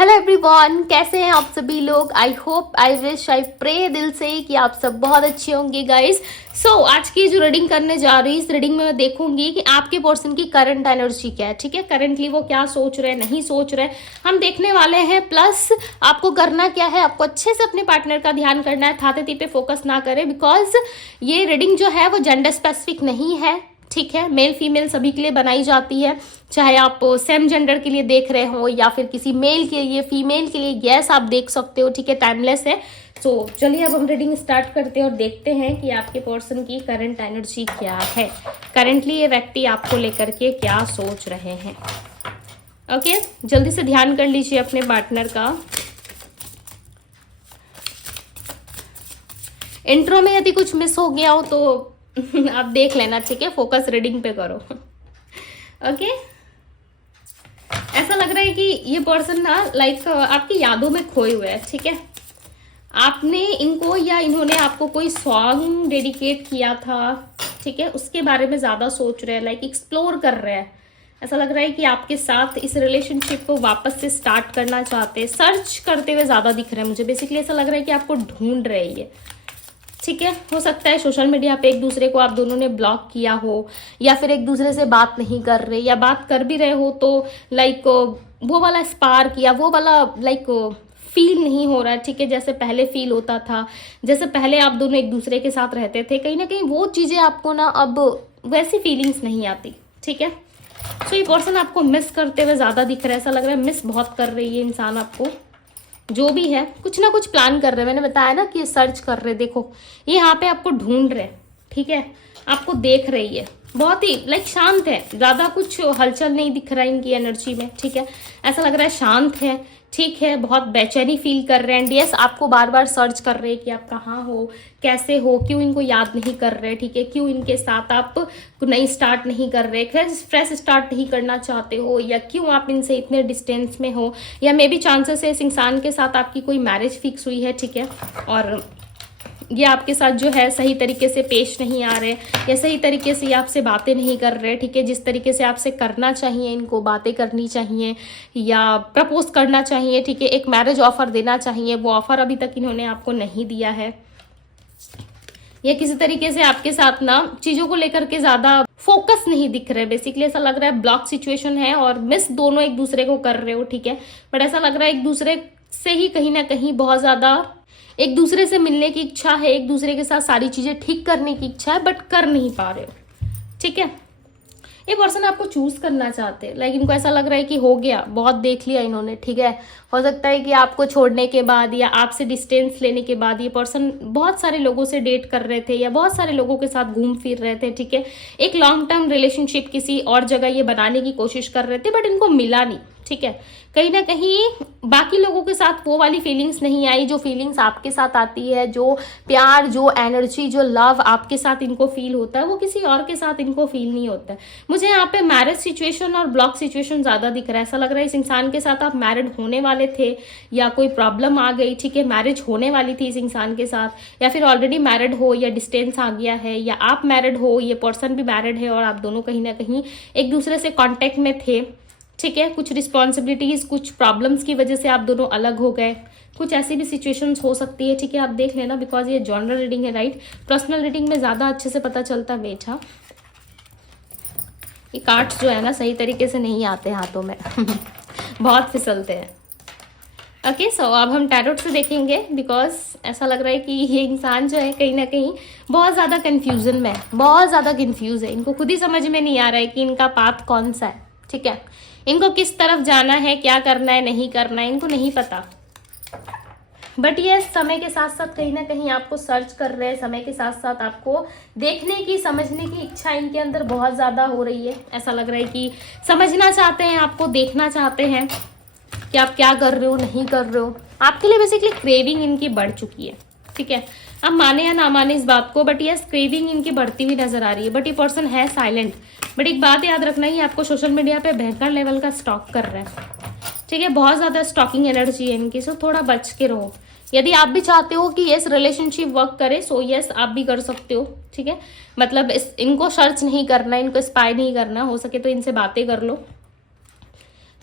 Hello everyone, कैसे हैं आप सभी लोग। I hope, I wish, I pray दिल से कि आप सब बहुत अच्छे होंगे गाइस। सो आज की जो रीडिंग करने जा रही है, इस रीडिंग में मैं देखूंगी कि आपके पर्सन की करंट एनर्जी क्या है। ठीक है, करंटली वो क्या सोच रहे हैं, नहीं सोच रहे, हम देखने वाले हैं। प्लस आपको करना क्या है, आपको अच्छे से अपने पार्टनर का ध्यान करना है, थाते पे फोकस ना करें, बिकॉज ये रीडिंग जो है वो जेंडर स्पेसिफिक नहीं है। ठीक है, मेल फीमेल सभी के लिए बनाई जाती है, चाहे आप सेम जेंडर के लिए देख रहे हो या फिर किसी मेल के लिए, फीमेल के लिए, यस आप देख सकते हो। ठीक है, टाइमलेस है। तो चलिए अब हम रीडिंग स्टार्ट करते हैं और देखते हैं कि आपके पर्सन की करंट एनर्जी क्या है, करंटली ये व्यक्ति आपको लेकर के क्या सोच रहे हैं। ओके, जल्दी से ध्यान कर लीजिए अपने पार्टनर का। इंट्रो में यदि कुछ मिस हो गया हो तो आप देख लेना। ठीक है, फोकस रीडिंग पे करो। ओके, ऐसा लग रहा है कि ये पर्सन ना लाइक आपकी यादों में खोए हुए है। ठीक है, आपने इनको या इन्होंने आपको कोई सॉन्ग डेडिकेट किया था। ठीक है, उसके बारे में ज्यादा सोच रहे हैं, लाइक एक्सप्लोर कर रहे हैं। ऐसा लग रहा है कि आपके साथ इस रिलेशनशिप को वापस से स्टार्ट करना चाहते हैं, सर्च करते हुए ज्यादा दिख रहे हैं मुझे। बेसिकली ऐसा लग रहा है कि आपको ढूंढ रहे हैं ये। ठीक है, हो सकता है सोशल मीडिया पे एक दूसरे को आप दोनों ने ब्लॉक किया हो, या फिर एक दूसरे से बात नहीं कर रहे, या बात कर भी रहे हो तो लाइक वो वाला स्पार्क या वो वाला लाइक फील नहीं हो रहा है। ठीक है, जैसे पहले फील होता था, जैसे पहले आप दोनों एक दूसरे के साथ रहते थे, कहीं ना कहीं वो चीजें आपको ना अब वैसी फीलिंग्स नहीं आती। ठीक है, तो ये पर्सन आपको मिस करते हुए ज्यादा दिख रहा है। ऐसा लग रहा है मिस बहुत कर रही है इंसान आपको। जो भी है कुछ ना कुछ प्लान कर रहे हैं, मैंने बताया ना कि सर्च कर रहे। देखो ये यहाँ पे आपको ढूंढ रहे। ठीक है, आपको देख रही है, बहुत ही लाइक शांत है, ज्यादा कुछ हलचल नहीं दिख रहा है इनकी एनर्जी में। ठीक है, ऐसा लग रहा है शांत है। ठीक है, बहुत बेचैनी फील कर रहे हैं। यस, आपको बार बार सर्च कर रहे हैं कि आप कहाँ हो, कैसे हो, क्यों इनको याद नहीं कर रहे। ठीक है, क्यों इनके साथ आप नई स्टार्ट नहीं कर रहे, फ्रेश स्टार्ट नहीं करना चाहते हो, या क्यों आप इनसे इतने डिस्टेंस में हो, या मे बी चांसेस है इस इंसान के साथ आपकी कोई मैरिज फिक्स हुई है। ठीक है, और ये आपके साथ जो है सही तरीके से पेश नहीं आ रहे, या सही तरीके से ये आपसे बातें नहीं कर रहे। ठीक है, जिस तरीके से आपसे करना चाहिए, इनको बातें करनी चाहिए या प्रपोज करना चाहिए। ठीक है, एक मैरिज ऑफर देना चाहिए, वो ऑफर अभी तक इन्होंने आपको नहीं दिया है। या किसी तरीके से आपके साथ ना चीजों को लेकर के ज्यादा फोकस नहीं दिख रहे। बेसिकली ऐसा लग रहा है ब्लॉक सिचुएशन है और मिस दोनों एक दूसरे को कर रहे हो। ठीक है, बट ऐसा लग रहा है एक दूसरे से ही कहीं ना कहीं बहुत ज्यादा एक दूसरे से मिलने की इच्छा है, एक दूसरे के साथ सारी चीजें ठीक करने की इच्छा है, बट कर नहीं पा रहे हो। ठीक है, ये पर्सन आपको चूज करना चाहते हैं, लाइक इनको ऐसा लग रहा है कि हो गया, बहुत देख लिया इन्होंने। ठीक है, हो सकता है कि आपको छोड़ने के बाद या आपसे डिस्टेंस लेने के बाद ये पर्सन बहुत सारे लोगों से डेट कर रहे थे या बहुत सारे लोगों के साथ घूम फिर रहे थे। ठीक है, एक लॉन्ग टर्म रिलेशनशिप किसी और जगह ये बनाने की कोशिश कर रहे थे, बट इनको मिला नहीं। ठीक है, कहीं ना कहीं बाकी लोगों के साथ वो वाली फीलिंग्स नहीं आई जो फीलिंग्स आपके साथ आती है, जो प्यार, जो एनर्जी, जो लव आपके साथ इनको फील होता है, वो किसी और के साथ इनको फील नहीं होता है। मुझे यहाँ पे मैरिज सिचुएशन और ब्लॉक सिचुएशन ज्यादा दिख रहा है। ऐसा लग रहा है इस इंसान के साथ आप मैरिड होने वाले थे या कोई प्रॉब्लम आ गई। ठीक है, मैरिज होने वाली थी इस इंसान के साथ, या फिर ऑलरेडी मैरिड हो या डिस्टेंस आ गया है, या आप मैरिड हो, ये पर्सन भी मैरिड है और आप दोनों कहीं ना कहीं एक दूसरे से कॉन्टेक्ट में थे। ठीक है, कुछ रिस्पॉन्सिबिलिटीज, कुछ प्रॉब्लम्स की वजह से आप दोनों अलग हो गए, कुछ ऐसी भी सिचुएशंस हो सकती है। ठीक है, आप देख लेना, बिकॉज ये जॉनरल रीडिंग है, राइट। पर्सनल रीडिंग में ज्यादा अच्छे से पता चलता है। बेटा ये कार्ड्स जो है ना सही तरीके से नहीं आते हाथों में बहुत फिसलते हैं। ओके, सो अब हम टैरोट से देखेंगे, बिकॉज ऐसा लग रहा है कि ये इंसान जो है कहीं ना कहीं बहुत ज़्यादा कन्फ्यूजन में है, बहुत ज़्यादा कन्फ्यूज है। इनको खुद ही समझ में नहीं आ रहा है कि इनका पाथ कौन सा है। ठीक है, इनको किस तरफ जाना है, क्या करना है, नहीं करना है, इनको नहीं पता। बट ये समय के साथ साथ कहीं ना कहीं आपको सर्च कर रहे हैं, समय के साथ साथ आपको देखने की, समझने की इच्छा इनके अंदर बहुत ज्यादा हो रही है। ऐसा लग रहा है कि समझना चाहते हैं, आपको देखना चाहते हैं कि आप क्या कर रहे हो, नहीं कर रहे हो। आपके लिए बेसिकली क्रेविंग इनकी बढ़ चुकी है। ठीक है, अब माने या ना माने इस बात को, बट यस क्रेविंग इनकी बढ़ती हुई नजर आ रही है। बट ये पर्सन है साइलेंट। बट एक बात याद रखना, ही आपको सोशल मीडिया पे भयंकर लेवल का स्टॉक कर रहे हैं। ठीक है, बहुत ज्यादा स्टॉकिंग एनर्जी है इनकी, सो थोड़ा बच के रहो। यदि आप भी चाहते हो कि यस रिलेशनशिप वर्क करे, सो यस आप भी कर सकते हो। ठीक है, मतलब इनको सर्च नहीं करना, इनको स्पाई नहीं करना, हो सके तो इनसे बातें कर लो।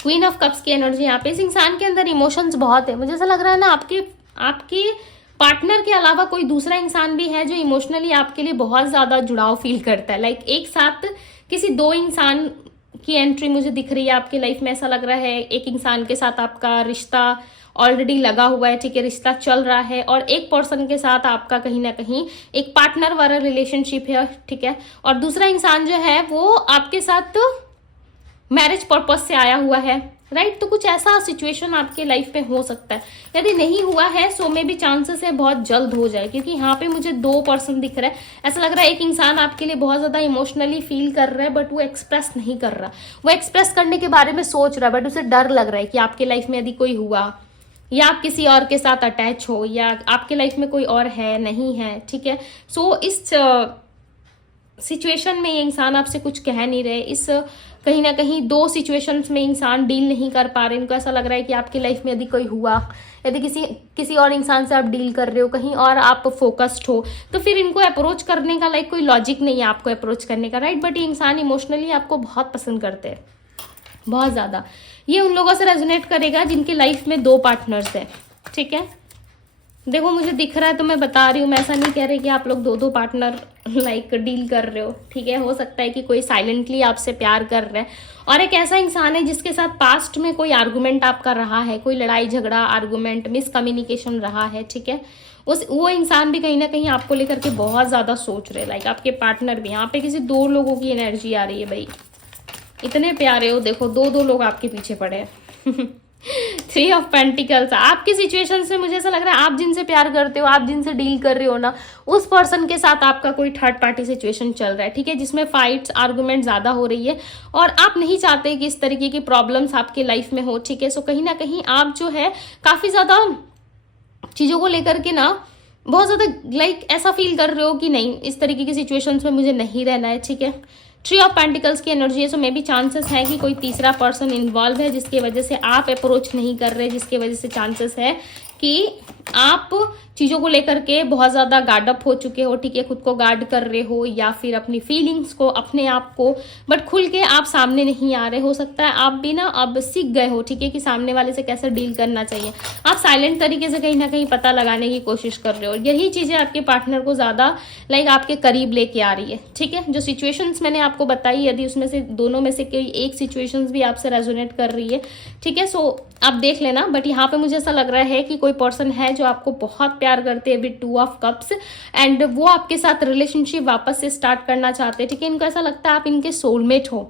क्वीन ऑफ कप्स की एनर्जी यहाँ पे। इस इंसान के अंदर इमोशंस बहुत है, मुझे ऐसा लग रहा है ना आपके पार्टनर के अलावा कोई दूसरा इंसान भी है जो इमोशनली आपके लिए बहुत ज्यादा जुड़ाव फील करता है। लाइक एक साथ किसी दो इंसान की एंट्री मुझे दिख रही है आपकी लाइफ में। ऐसा लग रहा है एक इंसान के साथ आपका रिश्ता ऑलरेडी लगा हुआ है, ठीक है, रिश्ता चल रहा है, और एक पर्सन के साथ आपका कहीं ना कहीं एक पार्टनर वाला रिलेशनशिप है, ठीक है, और दूसरा इंसान जो है वो आपके साथ मैरिज पर्पस से आया हुआ है, राइट। तो कुछ ऐसा सिचुएशन आपके लाइफ में हो सकता है। यदि नहीं हुआ है सो में भी चांसेस है बहुत जल्द हो जाए, क्योंकि यहाँ पे मुझे दो पर्सन दिख रहा है। ऐसा लग रहा है एक इंसान आपके लिए बहुत ज्यादा इमोशनली फील कर रहा है, बट वो एक्सप्रेस नहीं कर रहा। वो एक्सप्रेस करने के बारे में सोच रहा है, बट उसे डर लग रहा है कि आपके लाइफ में यदि कोई हुआ, या आप किसी और के साथ अटैच हो, या आपके लाइफ में कोई और है नहीं है, ठीक है। सो इस सिचुएशन में ये इंसान आपसे कुछ कह नहीं रहे। इस कहीं ना कहीं दो सिचुएशंस में इंसान डील नहीं कर पा रहे। इनको ऐसा लग रहा है कि आपकी लाइफ में यदि कोई हुआ, यदि किसी और इंसान से आप डील कर रहे हो, कहीं और आप फोकस्ड हो, तो फिर इनको अप्रोच करने का लाइक कोई लॉजिक नहीं है आपको अप्रोच करने का, राइट। बट ये इंसान इमोशनली आपको बहुत पसंद करते हैं, बहुत ज़्यादा। ये उन लोगों से रेजोनेट करेगा जिनकी लाइफ में दो पार्टनर्स है, ठीक है। देखो मुझे दिख रहा है तो मैं बता रही हूँ, मैं ऐसा नहीं कह रही कि आप लोग दो पार्टनर लाइक डील कर रहे हो, ठीक है। हो सकता है कि कोई साइलेंटली आपसे प्यार कर रहा है, और एक ऐसा इंसान है जिसके साथ पास्ट में कोई आर्गुमेंट आपका रहा है, कोई लड़ाई झगड़ा, आर्गुमेंट, मिसकम्युनिकेशन रहा है, ठीक है। वो इंसान भी कहीं ना कहीं आपको लेकर के बहुत ज्यादा सोच रहे हैं, लाइक आपके पार्टनर भी। यहाँ पे किसी दो लोगों की एनर्जी आ रही है भाई, इतने प्यारे हो, देखो दो लोग आपके पीछे पड़े हैं। 3 ऑफ पेंटिकल्स। आपकी सिचुएशन से मुझे ऐसा लग रहा है आप जिनसे प्यार करते हो, आप जिनसे डील कर रहे हो ना, उस पर्सन के साथ आपका कोई थर्ड पार्टी सिचुएशन चल रहा है, ठीक है, जिसमें फाइट्स, आर्गुमेंट ज्यादा हो रही है, और आप नहीं चाहते कि इस तरीके की प्रॉब्लम्स आपके लाइफ में हो, ठीक है। सो कहीं ना कहीं आप जो है काफी ज्यादा चीजों को लेकर के ना बहुत ज्यादा लाइक ऐसा फील कर रहे हो कि नहीं, इस तरीके की सिचुएशंस में मुझे नहीं रहना है, ठीक है। 3 ऑफ पेंटिकल्स की एनर्जी है, सो मे भी चांसेस है कि कोई तीसरा पर्सन इन्वॉल्व है जिसकी वजह से आप अप्रोच नहीं कर रहे, जिसकी वजह से चांसेस है कि आप चीज़ों को लेकर के बहुत ज़्यादा गार्ड अप हो चुके हो, ठीक है, खुद को गार्ड कर रहे हो, या फिर अपनी फीलिंग्स को, अपने आप को, बट खुल के आप सामने नहीं आ रहे। हो सकता है आप भी ना अब सीख गए हो, ठीक है, कि सामने वाले से कैसे डील करना चाहिए। आप साइलेंट तरीके से कहीं ना कहीं पता लगाने की कोशिश कर रहे हो। यही चीज़ें आपके पार्टनर को ज़्यादा लाइक आपके करीब लेके आ रही है, ठीक है। जो सिचुएशंस मैंने आपको बताई, यदि उसमें से दोनों में से कोई एक सिचुएशंस भी आपसे रेजोनेट कर रही है, ठीक है, सो आप देख लेना। बट यहाँ पे मुझे ऐसा लग रहा है कि कोई पर्सन है जो आपको बहुत प्यार करते हैं विद 2 ऑफ कप्स, एंड वो आपके साथ रिलेशनशिप वापस से स्टार्ट करना चाहते हैं, ठीक है। इनको ऐसा लगता है आप इनके सोलमेट हो।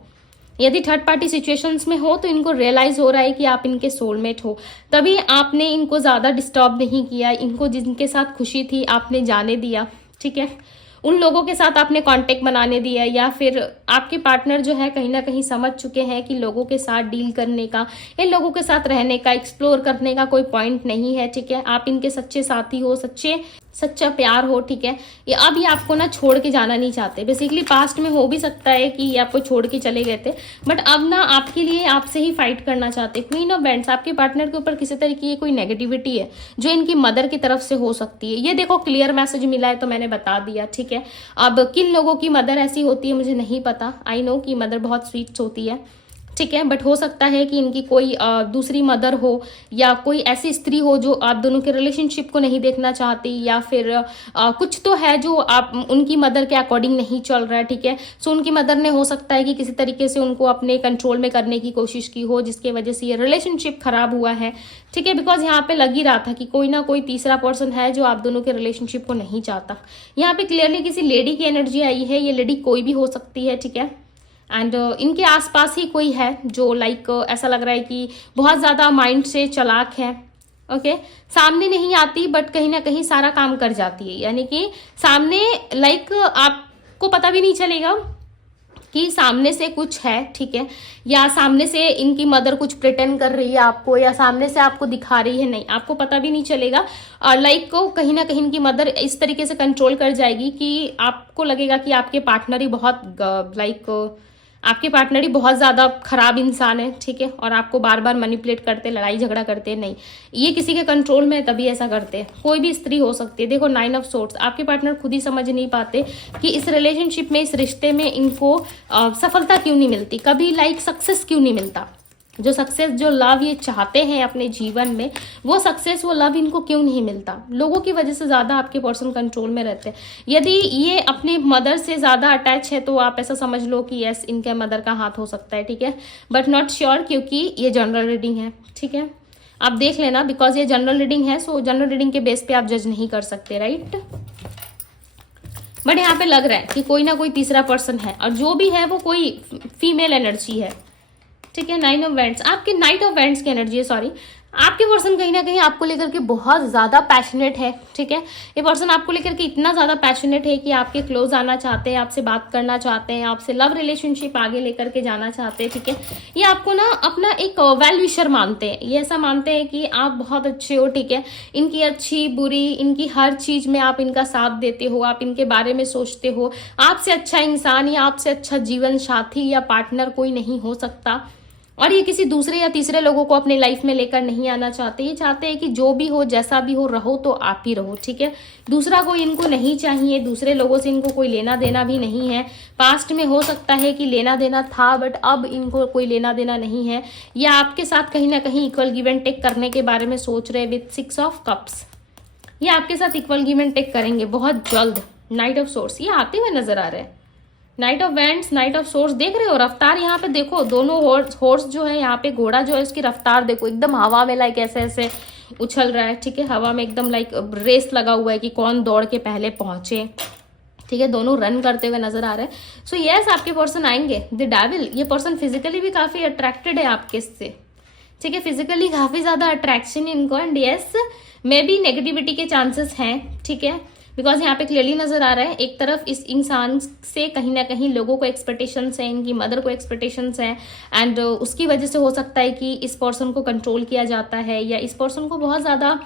यदि थर्ड पार्टी सिचुएशंस में हो तो इनको रियलाइज हो रहा है कि आप इनके सोलमेट हो, तभी आपने इनको ज्यादा डिस्टर्ब नहीं किया। इनको जिनके साथ खुशी थी आपने जाने दिया, ठीक है, उन लोगों के साथ आपने कांटेक्ट बनाने दिया, या फिर आपके पार्टनर जो है कहीं ना कहीं समझ चुके हैं कि लोगों के साथ डील करने का, इन लोगों के साथ रहने का, एक्सप्लोर करने का कोई पॉइंट नहीं है, ठीक है। आप इनके सच्चे साथी हो, सच्चा प्यार हो, ठीक है। ये अब ये आपको ना छोड़ के जाना नहीं चाहते। बेसिकली पास्ट में हो भी सकता है कि ये आपको छोड़ के चले गए थे, बट अब ना आपके लिए आपसे ही फाइट करना चाहते। क्वीन ऑफ बैंड्स, आपके पार्टनर के ऊपर किसी तरीके की कोई नेगेटिविटी है जो इनकी मदर की तरफ से हो सकती है। ये देखो क्लियर मैसेज मिला है तो मैंने बता दिया, ठीक है। अब किन लोगों की मदर ऐसी होती है मुझे नहीं पता। आई नो कि मदर बहुत स्वीट्स होती है, ठीक है, बट हो सकता है कि इनकी कोई दूसरी मदर हो, या कोई ऐसी स्त्री हो जो आप दोनों के रिलेशनशिप को नहीं देखना चाहती, या फिर कुछ तो है जो आप उनकी मदर के अकॉर्डिंग नहीं चल रहा है, ठीक है। सो उनकी मदर ने हो सकता है कि किसी तरीके से उनको अपने कंट्रोल में करने की कोशिश की हो, जिसकी वजह से ये रिलेशनशिप खराब हुआ है, ठीक है। बिकॉज यहाँ पे लग ही रहा था कि कोई ना कोई तीसरा पर्सन है जो आप दोनों के रिलेशनशिप को नहीं चाहता। यहाँ पे क्लियरली किसी लेडी की एनर्जी आई है। ये लेडी कोई भी हो सकती है, ठीक है, एंड इनके आसपास ही कोई है जो लाइक ऐसा लग रहा है कि बहुत ज़्यादा माइंड से चालाक है, ओके। सामने नहीं आती बट कहीं ना कहीं सारा काम कर जाती है, यानी कि सामने लाइक आपको पता भी नहीं चलेगा कि सामने से कुछ है, ठीक है, या सामने से इनकी मदर कुछ प्रिटेंड कर रही है आपको, या सामने से आपको दिखा रही है, नहीं, आपको पता भी नहीं चलेगा। लाइक को कहीं ना कहीं इनकी मदर इस तरीके से कंट्रोल कर जाएगी कि आपको लगेगा कि आपके पार्टनर ही बहुत ज़्यादा खराब इंसान है, ठीक है, और आपको बार बार मैनिपुलेट करते, लड़ाई झगड़ा करते। नहीं, ये किसी के कंट्रोल में है तभी ऐसा करते हैं। कोई भी स्त्री हो सकती है। देखो 9 ऑफ सोर्ड्स, आपके पार्टनर खुद ही समझ नहीं पाते कि इस रिलेशनशिप में, इस रिश्ते में इनको सफलता क्यों नहीं मिलती, कभी लाइक सक्सेस क्यों नहीं मिलता, जो सक्सेस, जो लव ये चाहते हैं अपने जीवन में, वो सक्सेस, वो लव इनको क्यों नहीं मिलता? लोगों की वजह से ज़्यादा आपके पर्सन कंट्रोल में रहते हैं। यदि ये अपने मदर से ज़्यादा अटैच है तो आप ऐसा समझ लो कि यस, इनके मदर का हाथ हो सकता है, ठीक है, बट नॉट श्योर, क्योंकि ये जनरल रीडिंग है, ठीक है, आप देख लेना, बिकॉज ये जनरल रीडिंग है, सो जनरल रीडिंग के बेस पे आप जज नहीं कर सकते, राइट। बट यहाँ पे लग रहा है कि कोई ना कोई तीसरा पर्सन है, और जो भी है वो कोई फीमेल एनर्जी है, ठीक है। नाइन ऑफ वैंड्स, आपके नाइट ऑफ वैंड्स की एनर्जी है, सॉरी। आपके पर्सन कहीं ना कहीं आपको लेकर के बहुत ज़्यादा पैशनेट है, ठीक है। ये पर्सन आपको लेकर के इतना ज़्यादा पैशनेट है कि आपके क्लोज आना चाहते हैं, आपसे बात करना चाहते हैं, आपसे लव रिलेशनशिप आगे लेकर के जाना चाहते हैं, ठीक है। ये आपको ना अपना एक वेल विशर मानते हैं, ये ऐसा मानते हैं कि आप बहुत अच्छे हो, ठीक है। इनकी अच्छी बुरी, इनकी हर चीज़ में आप इनका साथ देते हो, आप इनके बारे में सोचते हो। आपसे अच्छा इंसान या आपसे अच्छा जीवन साथी या पार्टनर कोई नहीं हो सकता। और ये किसी दूसरे या तीसरे लोगों को अपने लाइफ में लेकर नहीं आना चाहते। ये चाहते हैं कि जो भी हो, जैसा भी हो, रहो तो आप ही रहो, ठीक है। दूसरा कोई इनको नहीं चाहिए, दूसरे लोगों से इनको कोई लेना देना भी नहीं है। पास्ट में हो सकता है कि लेना देना था, बट अब इनको कोई लेना देना नहीं है। या आपके साथ कहीं ना कहीं इक्वल गिव एंड टेक करने के बारे में सोच रहे विद 6 ऑफ कप्स। ये आपके साथ इक्वल गिव एंड टेक करेंगे बहुत जल्द। नाइट ऑफ सोर्स ये आते हुए नजर आ रहे हैं। Night of wands, night of source, देख रहे हो रफ्तार यहाँ पे, देखो दोनों हॉर्स जो है यहाँ पे, घोड़ा जो है उसकी रफ्तार देखो, एकदम हवा में लाइक ऐसे ऐसे उछल रहा है, ठीक है। हवा में एकदम लाइक रेस लगा हुआ है कि कौन दौड़ के पहले पहुंचे, ठीक है। दोनों रन करते हुए नजर आ रहे हैं। सो यस, आपके पर्सन आएंगे। द डेविल, ये पर्सन फिजिकली भी काफी अट्रैक्टेड है आपके से, ठीक है। फिजिकली काफी ज्यादा अट्रैक्शन इनको, and yes may be negativity के चांसेस हैं, ठीक है। बिकॉज यहाँ पे क्लियरली नजर आ रहा है, एक तरफ इस इंसान से कहीं ना कहीं लोगों को एक्सपेक्टेशंस हैं, इनकी मदर को एक्सपेक्टेशंस हैं, एंड उसकी वजह से हो सकता है कि इस पर्सन को कंट्रोल किया जाता है, या इस पर्सन को बहुत ज़्यादा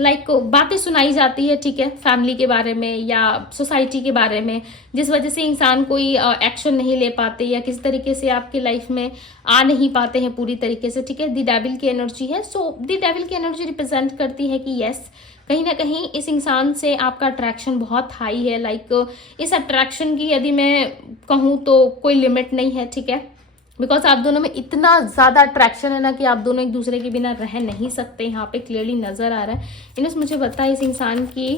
लाइक बातें सुनाई जाती है, ठीक है, फैमिली के बारे में या सोसाइटी के बारे में, जिस वजह से इंसान कोई एक्शन नहीं ले पाते या किस तरीके से आपकी लाइफ में आ नहीं पाते हैं पूरी तरीके से, ठीक है। द डेविल की एनर्जी है। सो द डेविल की एनर्जी रिप्रेजेंट करती है कि यस, कहीं ना कहीं इस इंसान से आपका अट्रैक्शन बहुत हाई है। लाइक इस अट्रैक्शन की यदि मैं कहूँ तो कोई लिमिट नहीं है, ठीक है। बिकॉज आप दोनों में इतना ज़्यादा अट्रैक्शन है ना कि आप दोनों एक दूसरे के बिना रह नहीं सकते, यहाँ पे क्लियरली नज़र आ रहा है। इन्हें मुझे बता, इस इंसान की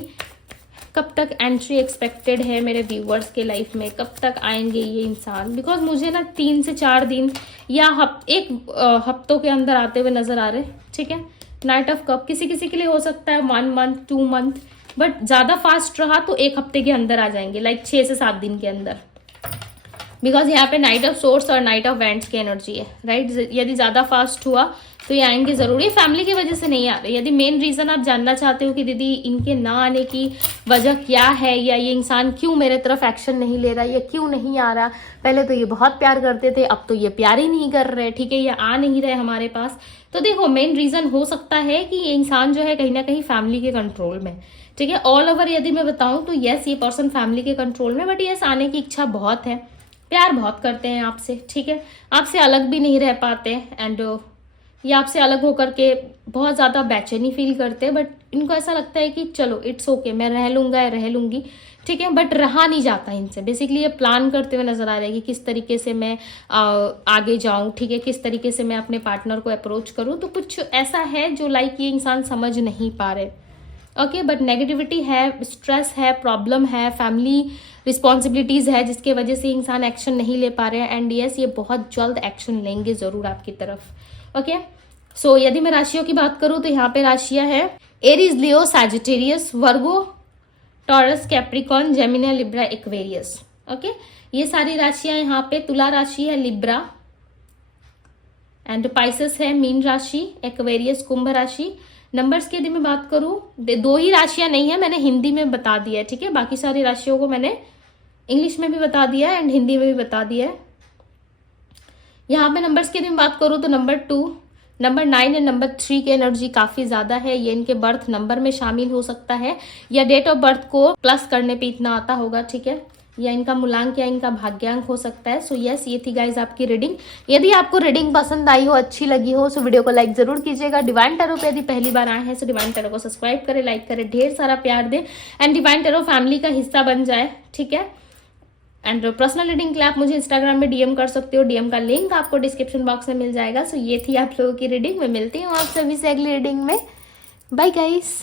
कब तक एंट्री एक्सपेक्टेड है मेरे व्यूवर्स के लाइफ में, कब तक आएंगे ये इंसान? बिकॉज मुझे ना 3 से 4 दिन या एक हफ्तों के अंदर आते हुए नज़र आ रहे हैं, ठीक है। नाइट ऑफ कप किसी किसी के लिए हो सकता है 1 मंथ 2 मंथ, बट ज़्यादा फास्ट रहा तो 1 हफ्ते के अंदर आ जाएंगे, लाइक 6 से 7 दिन के अंदर। बिकॉज यहाँ पे नाइट ऑफ सोर्स और नाइट ऑफ वैंड्स की एनर्जी है, राइट। यदि ज़्यादा फास्ट हुआ तो ये आएंगे ज़रूर। ये फैमिली की वजह से नहीं आ रहे। यदि मेन रीज़न आप जानना चाहते हो कि दीदी इनके ना आने की वजह क्या है, या ये इंसान क्यों मेरे तरफ एक्शन नहीं ले रहा, या क्यों नहीं आ रहा, पहले तो ये बहुत प्यार करते थे, अब तो ये प्यार ही नहीं कर रहे, ठीक है, ये आ नहीं रहे हमारे पास, तो देखो मेन रीज़न हो सकता है कि ये इंसान जो है कहीं ना कहीं फैमिली के कंट्रोल में, ठीक है। ऑल ओवर यदि मैं बताऊँ तो यस, ये पर्सन फैमिली के कंट्रोल में, बट यस आने की इच्छा बहुत है, प्यार बहुत करते हैं आपसे, ठीक है। आपसे अलग भी नहीं रह पाते, एंड ये आपसे अलग होकर के बहुत ज़्यादा बेचैनी फील करते हैं, बट इनको ऐसा लगता है कि चलो इट्स ओके, मैं रह लूँगा या रह लूँगी, ठीक है, बट रहा नहीं जाता इनसे। बेसिकली ये प्लान करते हुए नजर आ रहा है कि किस तरीके से मैं आगे जाऊँ, ठीक है, किस तरीके से मैं अपने पार्टनर को अप्रोच करूँ। तो कुछ ऐसा है जो लाइक ये इंसान समझ नहीं पा रहे, ओके। बट नेगेटिविटी है, स्ट्रेस है, प्रॉब्लम है, फैमिली रिस्पॉन्सिबिलिटीज़ है, जिसके वजह से इंसान एक्शन नहीं ले पा रहे हैं, एंड यस ये बहुत जल्द एक्शन लेंगे ज़रूर आपकी तरफ, ओके। सो यदि मैं राशियों की बात करूँ तो यहाँ पे राशियाँ है Aries, Leo, Sagittarius, Virgo, Taurus, Capricorn, Gemini, Libra, Aquarius, okay. ये सारी राशियाँ यहाँ पे, तुला राशि है लिब्रा, एंड पाइसेस है मीन राशि, एक्वेरियस कुंभ राशि। नंबर्स की यदि मैं बात करूँ, 2 ही राशियाँ नहीं है, मैंने हिंदी में बता दिया है, ठीक है। बाकी सारी राशियों को मैंने इंग्लिश में भी बता दिया है एंड हिंदी में भी बता दिया है। यहाँ पे नंबर्स की यदि मैं बात करूँ तो नंबर 2, नंबर 9 एंड नंबर 3 की एनर्जी काफ़ी ज़्यादा है। ये इनके बर्थ नंबर में शामिल हो सकता है, या डेट ऑफ बर्थ को प्लस करने पे इतना आता होगा, ठीक है, या इनका मूलांक या इनका भाग्यांक हो सकता है। सो यस, ये थी गाइज आपकी रीडिंग। यदि आपको रीडिंग पसंद आई हो, अच्छी लगी हो, सो वीडियो को लाइक जरूर कीजिएगा। डिवाइन टैरो पे यदि पहली बार आए हैं तो डिवाइन टैरो को सब्सक्राइब करें, लाइक करें, ढेर सारा प्यार दें, एंड डिवाइन टैरो फैमिली का हिस्सा बन जाए, ठीक है। एंड पर्सनल रीडिंग के लिए आप मुझे इंस्टाग्राम में डीएम कर सकते हो, डीएम का लिंक आपको डिस्क्रिप्शन बॉक्स में मिल जाएगा। सो ये थी आप लोगों की रीडिंग। मैं मिलती हूँ आप सभी से अगली रीडिंग में। Bye guys.